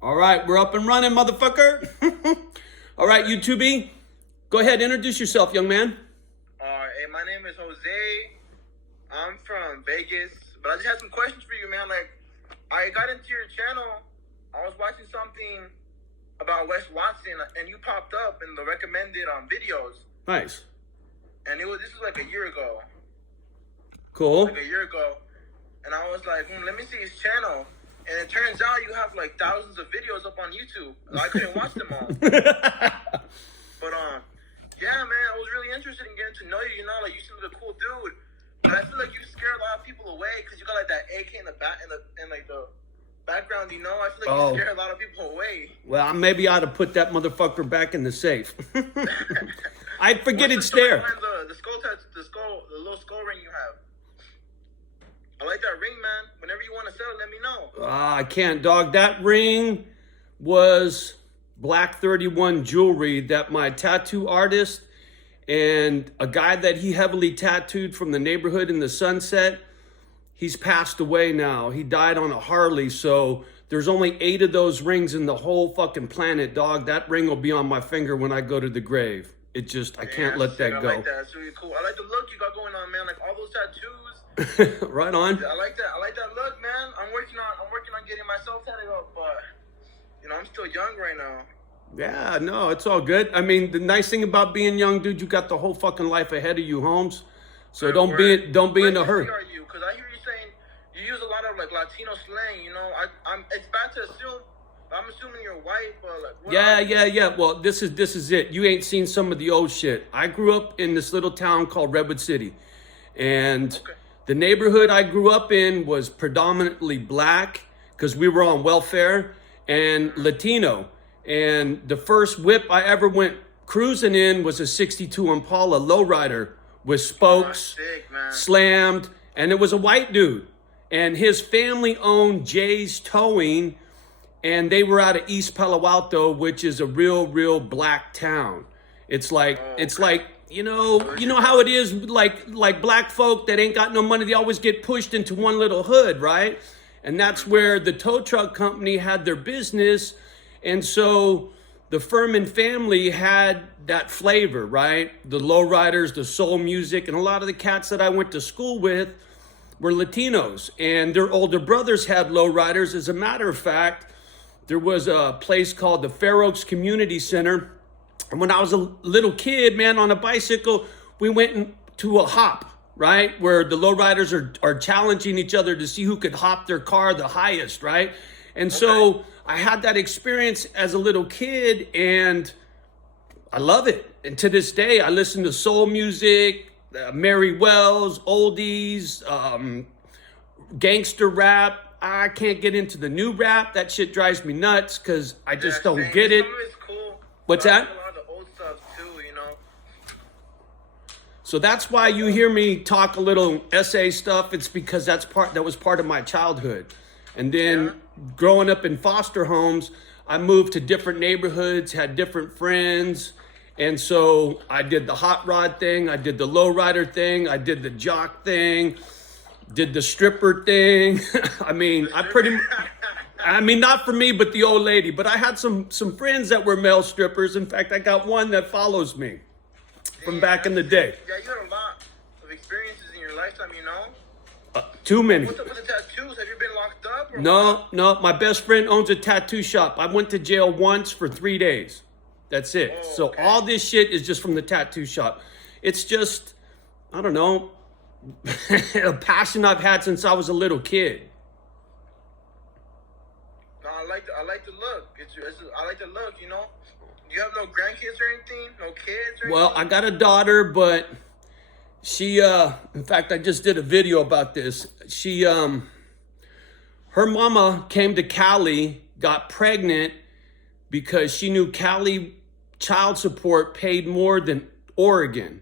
All right, we're up and running, motherfucker. All right, YouTube, go ahead, introduce yourself, young man. Hey, my name is Jose. I'm from Vegas, but I just had some questions for you, man. Like, I got into your channel. I was watching something about Wes Watson, and you popped up in the recommended videos. Nice. And this was like a year ago. Cool. Like a year ago. And I was like, let me see his channel. And it turns out you have like thousands of videos up on YouTube. I couldn't watch them all. But yeah, man, I was really interested in getting to know you. You know, like you seem like a cool dude. But I feel like you scare a lot of people away because you got like that AK in the back in like the background. You know, I feel like you scare a lot of people away. Well, maybe I ought to put that motherfucker back in the safe. I forget it's there. The little skull ring you have. I like that ring, man. Whenever you want to sell it, let me know. I can't, dog. That ring was Black 31 jewelry that my tattoo artist and a guy that he heavily tattooed from the neighborhood in the Sunset, he's passed away now. He died on a Harley, so there's only 8 of those rings in the whole fucking planet, dog. That ring will be on my finger when I go to the grave. It just, I can't let that go. I like that. That's really cool. I like the look you got going on, man. Like all those tattoos. Right on. I like that. I like that look, man. I'm working on getting myself tatted up, but you know, I'm still young right now. Yeah, no, it's all good. I mean, the nice thing about being young, dude, you got the whole fucking life ahead of you, Holmes. So don't be in a hurry. Are you? Because I hear you saying you use a lot of like Latino slang. You know, I'm. It's bad to assume. I'm assuming you're white, but like. Yeah. Well, this is it. You ain't seen some of the old shit. I grew up in this little town called Redwood City, and the neighborhood I grew up in was predominantly black because we were on welfare, and Latino. And the first whip I ever went cruising in was a 62 Impala lowrider with spokes, slammed, and it was a white dude. And his family owned Jay's Towing, and they were out of East Palo Alto, which is a real black town. It's like, you know how it is, like black folk that ain't got no money, they always get pushed into one little hood, right? And that's where the tow truck company had their business. And so the Furman family had that flavor, right? The lowriders, the soul music, and a lot of the cats that I went to school with were Latinos, and their older brothers had lowriders. As a matter of fact, there was a place called the Fair Oaks Community Center. And when I was a little kid, man, on a bicycle, we went to a hop, right? Where the lowriders are challenging each other to see who could hop their car the highest, right? And so I had that experience as a little kid, and I love it. And to this day, I listen to soul music, Mary Wells, oldies, gangster rap. I can't get into the new rap. That shit drives me nuts because I just don't get it. Some of it's cool. What's that? A lot of the old stuff too, you know. So that's why you hear me talk a little essay stuff. It's because that was part of my childhood. And then growing up in foster homes, I moved to different neighborhoods, had different friends. And so I did the hot rod thing. I did the lowrider thing. I did the jock thing, did the stripper thing. I mean, not for me, but the old lady. But I had some friends that were male strippers. In fact, I got one that follows me from back in the day. Yeah, you had a lot of experiences in your lifetime, you know? Too many. What's up with the tattoos? Have you been locked up? Or No. My best friend owns a tattoo shop. I went to jail once for 3 days. That's it. So all this shit is just from the tattoo shop. It's just, I don't know, a passion I've had since I was a little kid. No, I like the look. I like the look, you know? You have no grandkids or anything? No kids or Well, anything? I got a daughter, but she, in fact, I just did a video about this. She, her mama came to Cali, got pregnant because she knew Cali child support paid more than Oregon.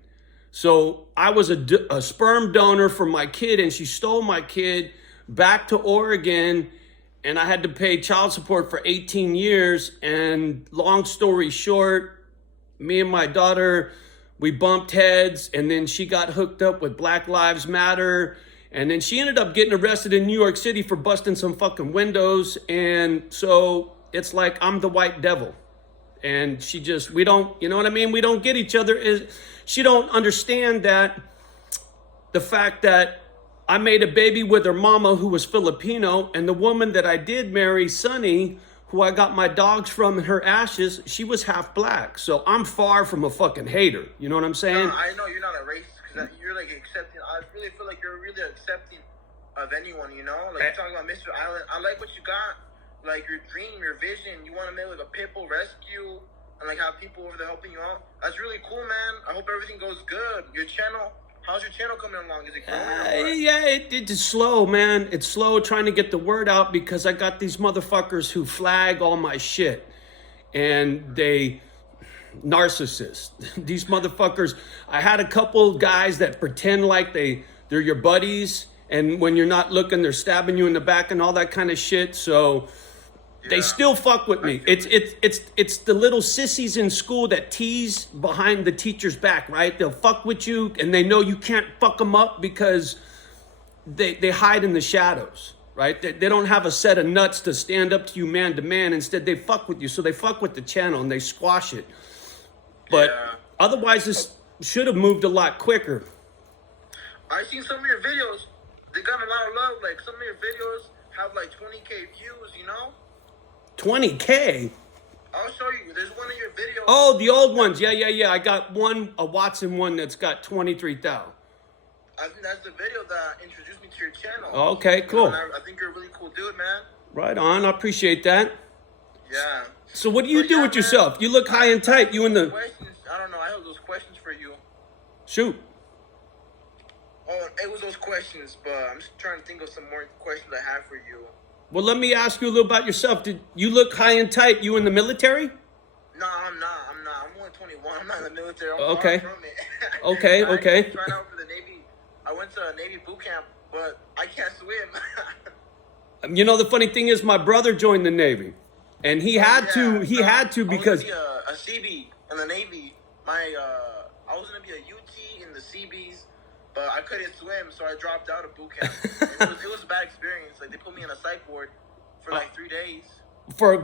So I was a sperm donor for my kid, and she stole my kid back to Oregon, and I had to pay child support for 18 years. And long story short, me and my daughter, we bumped heads, and then she got hooked up with Black Lives Matter. And then she ended up getting arrested in New York City for busting some fucking windows. And so it's like I'm the white devil. And she just, we don't, you know what I mean? We don't get each other. She don't understand that the fact that I made a baby with her mama who was Filipino, and the woman that I did marry, Sunny, who I got my dogs from and her ashes, she was half black. So I'm far from a fucking hater. You know what I'm saying? No, I know you're not a racist because you're like accepting. I really feel like you're really accepting of anyone, you know? Like, you're talking about Mr. Island. I like what you got. Like, your dream, your vision. You want to make, like, a pit bull rescue and, like, have people over there helping you out. That's really cool, man. I hope everything goes good. Your channel, how's your channel coming along? Is it growing? Yeah, it's slow, man. It's slow trying to get the word out because I got these motherfuckers who flag all my shit. And they... narcissists. These motherfuckers. I had a couple guys that pretend like they're your buddies, and when you're not looking, they're stabbing you in the back and all that kind of shit. So they still fuck with me. It's the little sissies in school that tease behind the teacher's back, right? They'll fuck with you, and they know you can't fuck them up because they hide in the shadows, right? They don't have a set of nuts to stand up to you man to man. Instead, they fuck with you. So they fuck with the channel and they squash it. But otherwise, this should have moved a lot quicker. I've seen some of your videos. They got a lot of love. Like, some of your videos have like 20K views, you know? 20K? I'll show you. There's one of your videos. Oh, the old ones. Yeah. I got a Watson one that's got 23,000. I think that's the video that introduced me to your channel. Oh, okay, cool. I think you're a really cool dude, man. Right on. I appreciate that. Yeah. So what do you do with yourself? You look high and tight. You in the... I don't know. I have those questions for you. Shoot. Oh, it was those questions, but I'm just trying to think of some more questions I have for you. Well, let me ask you a little about yourself. Did you look high and tight? You in the military? No, I'm not. I'm only 21. I'm not in the military. I'm okay. far from it. Okay. I tried out for the Navy. I went to a Navy boot camp, but I can't swim. You know, the funny thing is my brother joined the Navy. And he had to because... I was going to be a CB in the Navy. I was going to be a UT in the CBs, but I couldn't swim, so I dropped out of boot camp. And it was a bad experience. Like, they put me in a psych ward for like 3 days.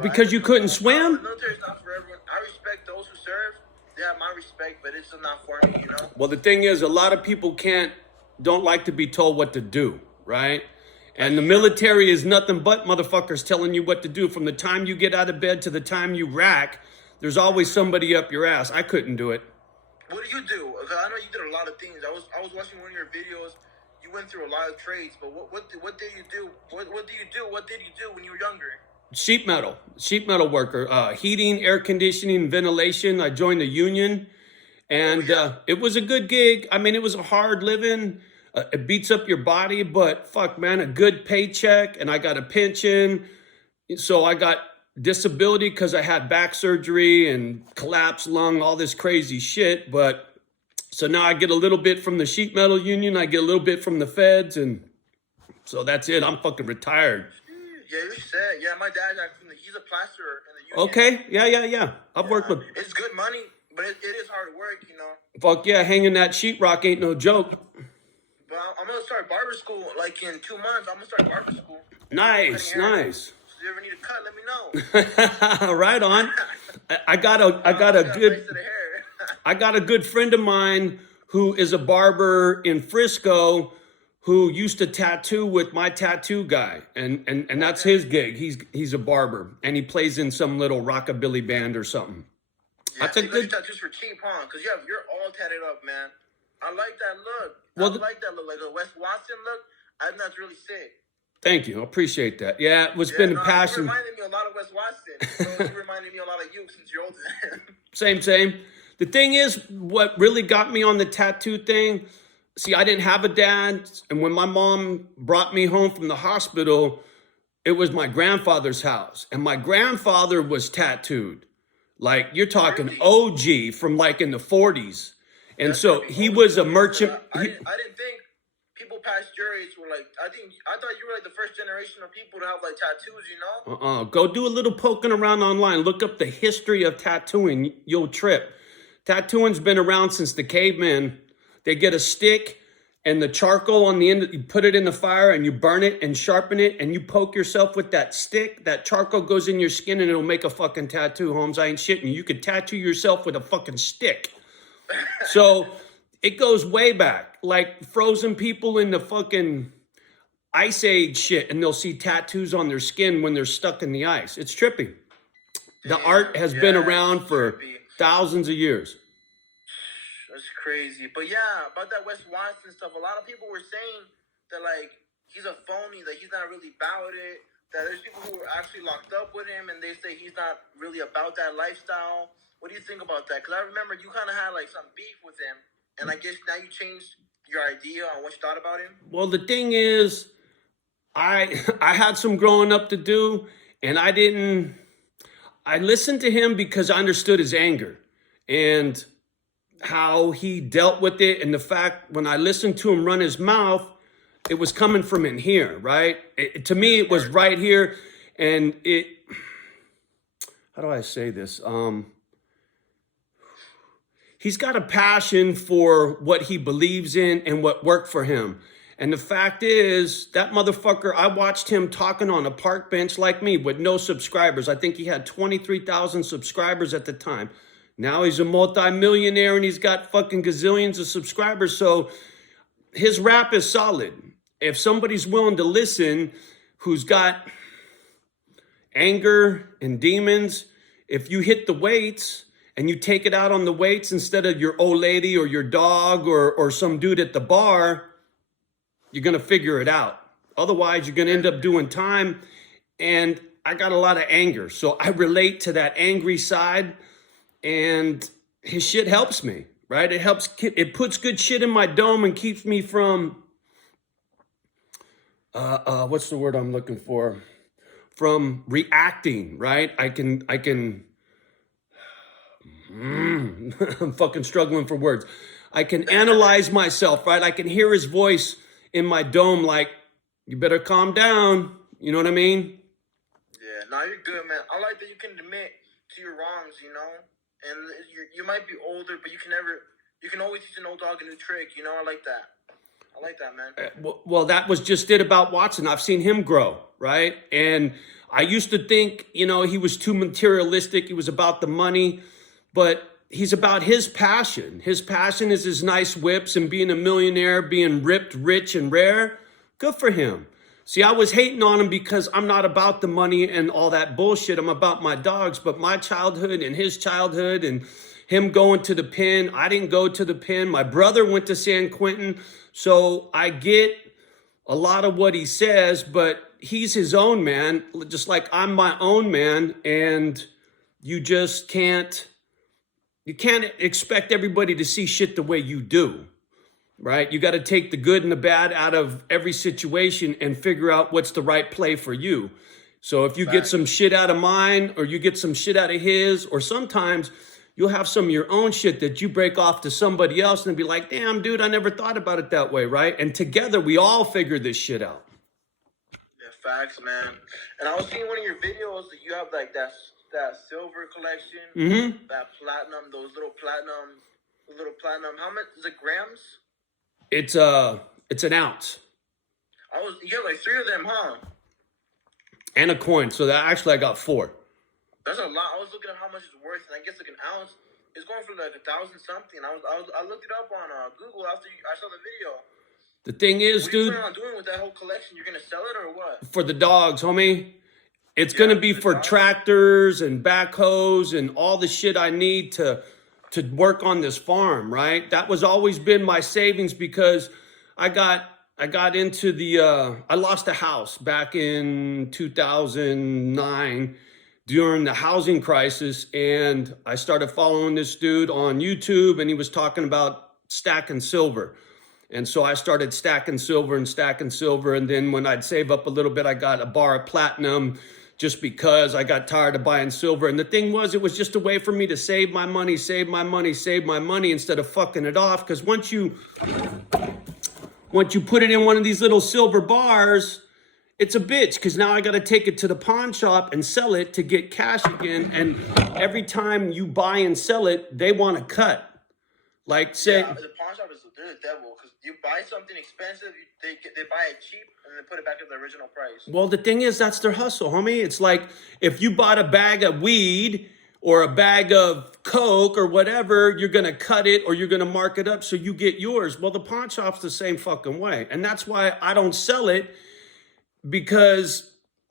Because you couldn't swim? The military's not for everyone. I respect those who serve. They have my respect, but it's just not for me, you know? Well, the thing is, a lot of people don't like to be told what to do, right? And the military is nothing but motherfuckers telling you what to do. From the time you get out of bed to the time you rack, there's always somebody up your ass. I couldn't do it. What do you do? I know you did a lot of things. I was watching one of your videos. You went through a lot of trades, but what did you do? What did you do? What did you do when you were younger? Sheet metal worker, heating, air conditioning, ventilation. I joined the union, and it was a good gig. I mean, it was a hard living. It beats up your body, but fuck, man, a good paycheck, and I got a pension. So I got disability because I had back surgery and collapsed lung, all this crazy shit. But so now I get a little bit from the sheet metal union. I get a little bit from the feds, and so that's it. I'm fucking retired. Yeah, you're set. Yeah, my dad, he's a plasterer in the union. Okay, yeah. I've worked with... It's good money, but it is hard work, you know. Fuck yeah, hanging that sheetrock ain't no joke. But I'm going to start barber school, like in 2 months. I'm going to start barber school. Nice. So if you ever need a cut, let me know. Right on. I got a good friend of mine who is a barber in Frisco who used to tattoo with my tattoo guy, and that's his gig. He's a barber, and he plays in some little rockabilly band or something. Yeah, that's a good tattoos for cheap, huh? Because you're all tatted up, man. I like that look. I like that look, like a Wes Watson look. I think that's really sick. Thank you. I appreciate that. Yeah, it's been a passion. You reminded me a lot of Wes Watson. So you reminded me a lot of you since you're older. Same. The thing is, what really got me on the tattoo thing, see, I didn't have a dad. And when my mom brought me home from the hospital, it was my grandfather's house. And my grandfather was tattooed. Like, you're talking OG from like in the 40s. And so he was a merchant. I didn't think people past your age were like, I thought you were like the first generation of people to have like tattoos, you know? Go do a little poking around online. Look up the history of tattooing. You'll trip. Tattooing's been around since the cavemen. They get a stick and the charcoal on the end, you put it in the fire and you burn it and sharpen it and you poke yourself with that stick, that charcoal goes in your skin and it'll make a fucking tattoo, Holmes. I ain't shitting you. You could tattoo yourself with a fucking stick. So it goes way back, like frozen people in the fucking Ice Age shit, and they'll see tattoos on their skin when they're stuck in the ice. It's trippy. The art has been around for thousands of years. That's crazy. But yeah, about that Wes Watson stuff, a lot of people were saying that, like, he's a phony, that he's not really about it, that there's people who are actually locked up with him, and they say he's not really about that lifestyle. What do you think about that? Because I remember you kind of had, like, some beef with him, and I guess now you changed your idea on what you thought about him? Well, the thing is, I had some growing up to do, and I listened to him because I understood his anger and how he dealt with it, and the fact when I listened to him run his mouth, it was coming from in here, right? To me, it was right here, and how do I say this? He's got a passion for what he believes in and what worked for him. And the fact is, that motherfucker, I watched him talking on a park bench like me with no subscribers. I think he had 23,000 subscribers at the time. Now he's a multi-millionaire and he's got fucking gazillions of subscribers. So his rap is solid. If somebody's willing to listen, who's got anger and demons, if you hit the weights and you take it out on the weights instead of your old lady or your dog or some dude at the bar, you're going to figure it out. Otherwise, you're going to end up doing time. And I got a lot of anger. So I relate to that angry side. And his shit helps me, right? It puts good shit in my dome and keeps me from, what's the word I'm looking for? From reacting, right? I'm fucking struggling for words. I can analyze myself, right? I can hear his voice in my dome like, you better calm down. You know what I mean? Yeah, no, you're good, man. I like that you can admit to your wrongs, you know? And you might be older, but you can always teach an old dog a new trick, you know? I like that, man. Well, that was just it about Watson. I've seen him grow, right? And I used to think, you know, he was too materialistic. He was about the money, but he's about his passion. His passion is his nice whips and being a millionaire, being ripped, rich, and rare. Good for him. See, I was hating on him because I'm not about the money and all that bullshit. I'm about my dogs, but my childhood and his childhood and him going to the pen. I didn't go to the pen. My brother went to San Quentin. So I get a lot of what he says, but he's his own man, just like I'm my own man. And you just can't expect everybody to see shit the way you do, right? You got to take the good and the bad out of every situation and figure out what's the right play for you. So if you get some shit out of mine or you get some shit out of his, or sometimes you'll have some of your own shit that you break off to somebody else and be like, damn, dude, I never thought about it that way, right? And together we all figure this shit out. Yeah, facts, man. And I was seeing one of your videos that you have like that silver collection, that platinum, those little platinum. How much is it, grams? It's an ounce. You have like 3 of them, huh? And a coin. So that actually I got 4. That's a lot. I was looking at how much it's worth, and I guess like an ounce is going for like 1,000 something. I looked it up on Google after I saw the video. The thing is, dude, what are you planning on doing with that whole collection? You're gonna sell it or what? For the dogs, homie. It's gonna be for tractors and backhoes and all the shit I need to work on this farm, right? That was always been my savings because I got into I lost a house back in 2009 during the housing crisis, and I started following this dude on YouTube, and he was talking about stacking silver. And so I started stacking silver, and then when I'd save up a little bit, I got a bar of platinum just because I got tired of buying silver. And the thing was, it was just a way for me to save my money instead of fucking it off. Because once you put it in one of these little silver bars, it's a bitch, because now I got to take it to the pawn shop and sell it to get cash again. And every time you buy and sell it, they want to cut. Like say, Yeah, the pawn shop they're the devil because you buy something expensive, they buy it cheap and then put it back at the original price. well, the thing is, that's their hustle, homie. It's like if you bought a bag of weed or a bag of coke or whatever, you're gonna cut it or you're gonna mark it up so you get yours. Well, the pawn shop's the same fucking way, and that's why I don't sell it, because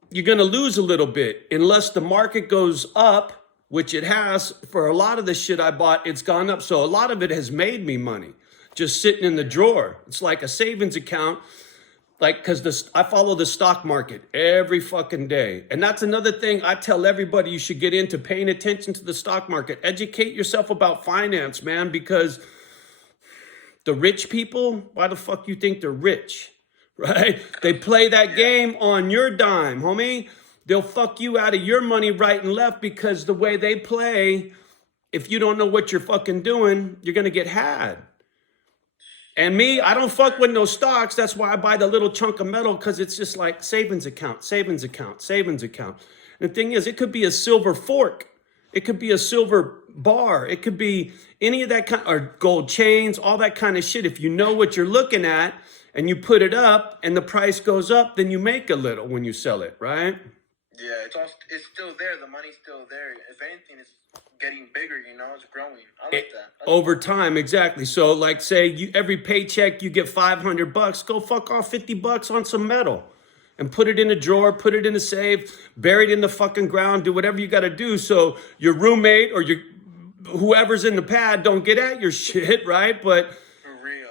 you're gonna lose a little bit unless the market goes up, which it has. For a lot of the shit I bought, it's gone up. So a lot of it has made me money just sitting in the drawer. It's like a savings account. Like, because I follow the stock market every fucking day. And that's another thing I tell everybody you should get into, paying attention to the stock market. Educate yourself about finance, man, because the rich people, why the fuck you think they're rich, right? They play that game on your dime, homie. They'll fuck you out of your money right and left because the way they play, if you don't know what you're fucking doing, you're going to get had. And me, I don't fuck with no stocks. That's why I buy the little chunk of metal, because it's just like savings account, savings account, savings account. And the thing is, it could be a silver fork. It could be a silver bar. It could be any of that kind, or gold chains, all that kind of shit. If you know what you're looking at and you put it up and the price goes up, then you make a little when you sell it, right? Yeah, it's still there. The money's still there. If anything, it's getting bigger. It's growing. I like that. Over time, exactly. So, like, say every paycheck you get $500, go fuck off $50 on some metal, and put it in a drawer, put it in a safe, bury it in the fucking ground. Do whatever you got to do so your roommate or whoever's in the pad don't get at your shit, right? But For real.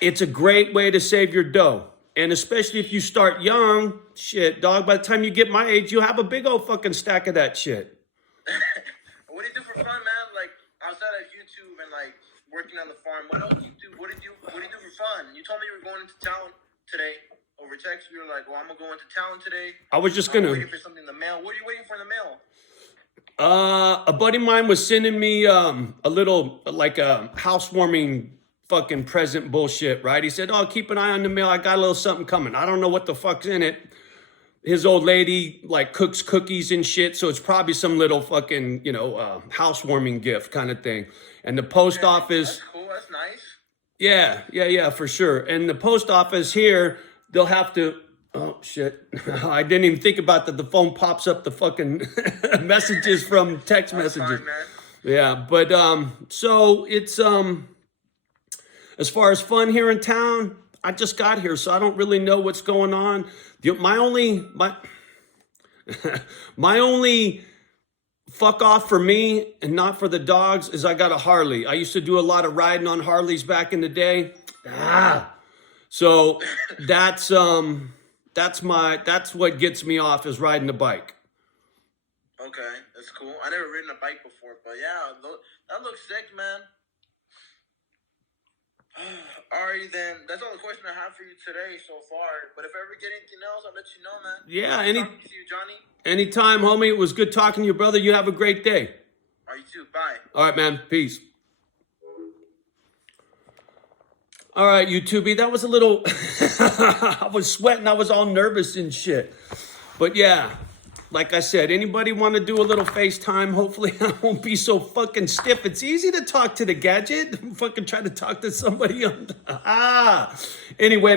it's a great way to save your dough. And especially if you start young, shit, dog, by the time you get my age, you'll have a big old fucking stack of that shit. What do you do for fun, man? Like, outside of YouTube and, like, working on the farm, what else do you do? What do you do for fun? You told me you were going into town today over text. You were like, well, I'm going to go into town today. I was just I'm waiting for something in the mail. What are you waiting for in the mail? A buddy of mine was sending me a little, like a housewarming fucking present bullshit, right? He said, oh, keep an eye on the mail. I got a little something coming. I don't know what the fuck's in it. His old lady like cooks cookies and shit, so it's probably some little fucking, housewarming gift kind of thing. And the post office. That's cool. That's nice. Yeah, for sure. And the post office here, they'll have to. Oh shit! I didn't even think about that. The phone pops up the fucking messages from text messages. Fine, man. Yeah, but so it's as far as fun here in town, I just got here, so I don't really know what's going on. My only fuck off for me and not for the dogs is I got a Harley. I used to do a lot of riding on Harleys back in the day. So that's what gets me off, is riding the bike. Okay, that's cool. I never ridden a bike before, but yeah, that looks sick, man. Alright, then. That's all the question I have for you today so far. But if I ever get anything else, I'll let you know, man. Yeah, Talking to you, Johnny. anytime, homie. It was good talking to you, brother. You have a great day. Alright, you too. Bye. All right, man. Peace. All right, YouTubey. That was a little... I was sweating. I was all nervous and shit. But yeah, like I said, anybody want to do a little FaceTime? Hopefully I won't be so fucking stiff. It's easy to talk to the gadget. Fucking try to talk to somebody on... Anyway,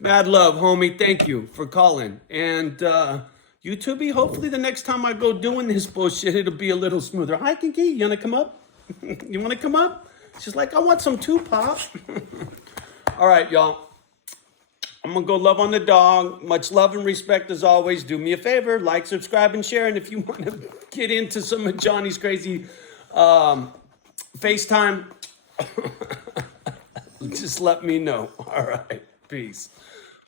mad love, homie. Thank you for calling. And YouTubey, hopefully the next time I go doing this bullshit, it'll be a little smoother. Hi, Kiki. You want to come up? You want to come up? She's like, I want some too, Pop. All right, y'all. I'm going to go love on the dog. Much love and respect as always. Do me a favor. Like, subscribe, and share. And if you want to get into some of Johnny's crazy FaceTime, just let me know. All right. Peace.